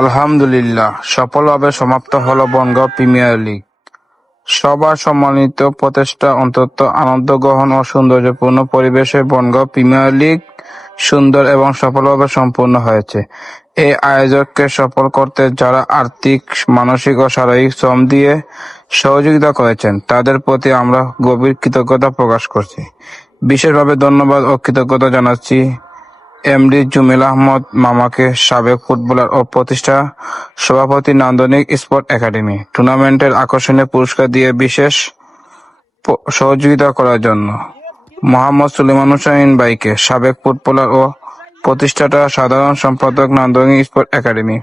আলহামদুলিল্লাহ, সফলভাবে সমাপ্ত হলো বনগাঁ প্রিমিয়ার লিগ। সবার সম্মানিত প্রচেষ্টা অত্যন্ত আনন্দ গ্রহণ ও সৌন্দর্যপূর্ণ পরিবেশে বনগাঁ প্রিমিয়ার লিগ সুন্দর এবং সফলভাবে সম্পন্ন হয়েছে। এই আয়োজনকে সফল করতে যারা আর্থিক, মানসিক ও শারীরিক শ্রম দিয়ে সহযোগিতা করেছেন তাদের প্রতি আমরা গভীর কৃতজ্ঞতা প্রকাশ করছি। বিশেষভাবে ধন্যবাদ ও কৃতজ্ঞতা জানাচ্ছি এমডি জুমিল আহমদ মামাকে, সাবেক ফুটবলার ও প্রতিষ্ঠা সভাপতি নান্দনিক স্পোর্ট একাডেমি, টুর্নামেন্টের আকর্ষণীয় পুরস্কার দিয়ে বিশেষ সহযোগিতা করার জন্য। মোহাম্মদ সুলেমান হুসাইন ভাইকে, সাবেক ফুটবলার ও প্রতিষ্ঠাতা সাধারণ সম্পাদক নান্দনিক স্পোর্ট একাডেমি,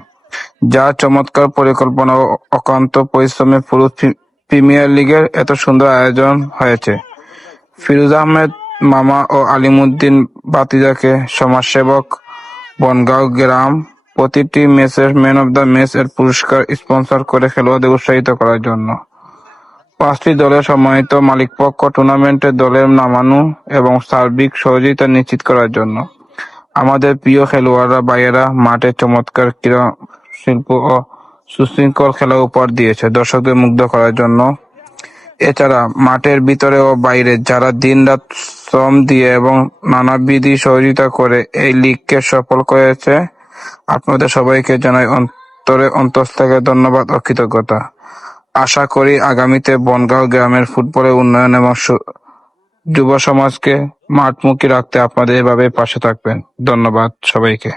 যার চমৎকার পরিকল্পনা ও অক্লান্ত পরিশ্রমে পুরো প্রিমিয়ার লিগের এত সুন্দর আয়োজন হয়েছে। ফিরোজ আহমেদ মামা ও আলিমুদ্দিন বাতিজাকে, সমাজসেবক, বনগাঁও গ্রাম প্রতিটি ম্যাচের ম্যান অব দ্য ম্যাচ এর পুরস্কার স্পন্সর করে খেলোয়াড়দের উৎসাহিত করার জন্য। 5টি দলের সম্মানিত মালিকপক্ষ টুর্নামেন্টে দলের নামানো এবং সার্বিক সহযোগিতা নিশ্চিত করার জন্য। আমাদের প্রিয় খেলোয়াড়রা ভাইয়েরা মাঠে চমৎকার ক্রীড়া শিল্প ও সুশৃঙ্খল খেলা উপহার দিয়েছে দর্শকদের মুগ্ধ করার জন্য। এছাড়া মাঠের ভিতরে ও বাইরে যারা দিন-রাত শ্রম দিয়ে এবং নানাবিধ সহযোগিতা করে এই লিগকে সফল করেছে, আপনাদের সবাইকে জানাই অন্তঃস্থ থেকে ধন্যবাদ ও কৃতজ্ঞতা। আশা করি আগামীতে বনগাঁও গ্রামের ফুটবলের উন্নয়ন এবং যুব সমাজকে মাঠমুখী রাখতে আপনাদের এভাবে পাশে থাকবেন। ধন্যবাদ সবাইকে।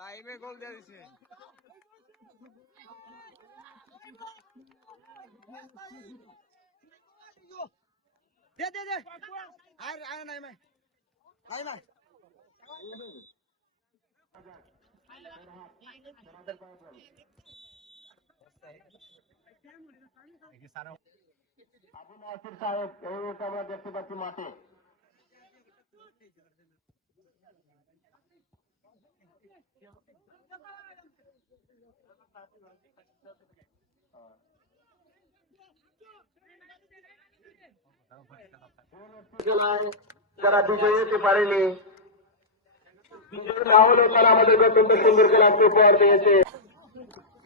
লাইভে গোল দিয়ে দিছে। দে দে দে আর আয় নাই ভাই নাই ভাই আবু নাসির সাহেব এই মুহূর্তে আমরা দেখতে পাচ্ছি মাঠে। খেলায় যারা বিজয়ী হতে পারেনি, বিজয়ী না হলেও তারা আমাদের অত্যন্ত সুন্দর খেলা উপহার দিয়েছে।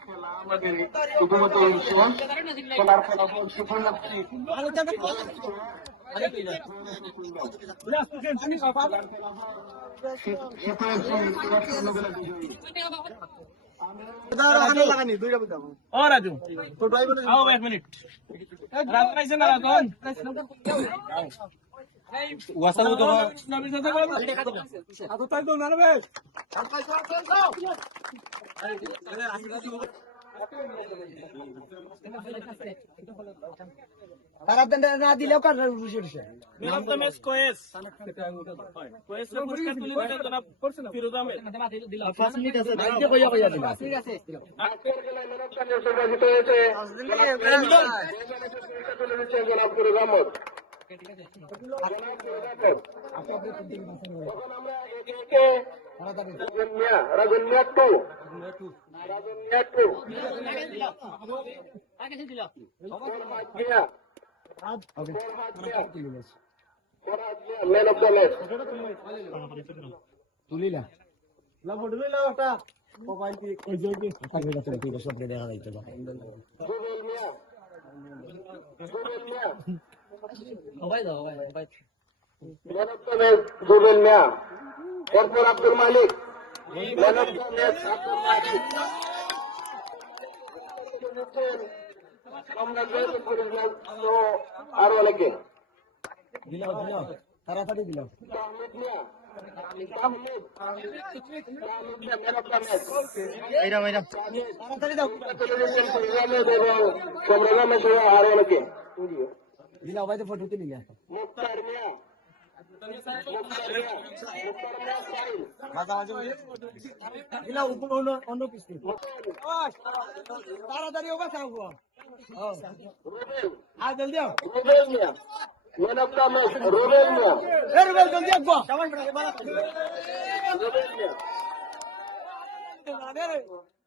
খেলা আমাদের শুধুমাত্র খেলার ফলাফল সুফল রাজু এক মিনিট না দিলেও ম্যান অফ দ্য ম্যাচ তুলিলা দেখা যাইতে man of the match Jubel Miah, এরপর Abdul Malik. Man of the match Abdul Malik. আরো অনেকে তাড়াতাড়ি দিলাম আরো অনেকে দিলা ভাই তো ফটো তুলি মুক্তার মিয়া এগুলা উপর অন্য কিছু তাড়াতাড়ি ওবা খাবো আর জলদি আও Rubel Miah man of the match Rubel Miah এ রুবেল জলদি আসবো রুবেল মিয়া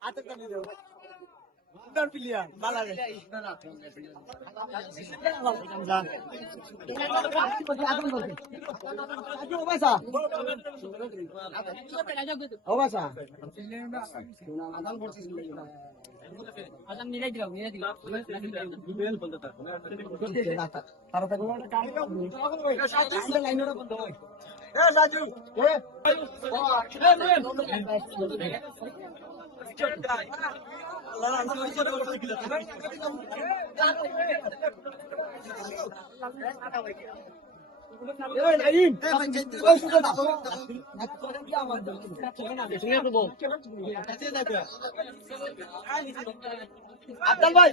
আতে কানি দেও দর প্লেয়ার ভালো রে আজু ওবাসা ওবাসা লাইনটা বন্ধ হয় এ রাজু এ আব্দুল ভাই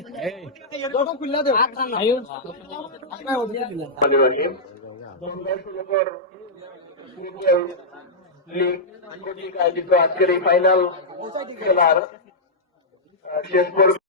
দোকান খুললা দেও আয়ো আপনার ওদিকে দিলাম রহিম দর্শকর প্রিমিয়ার লিগ কর্তৃক আয়োজিত আজকের এই ফাইনাল খেলার শেষ পর্ব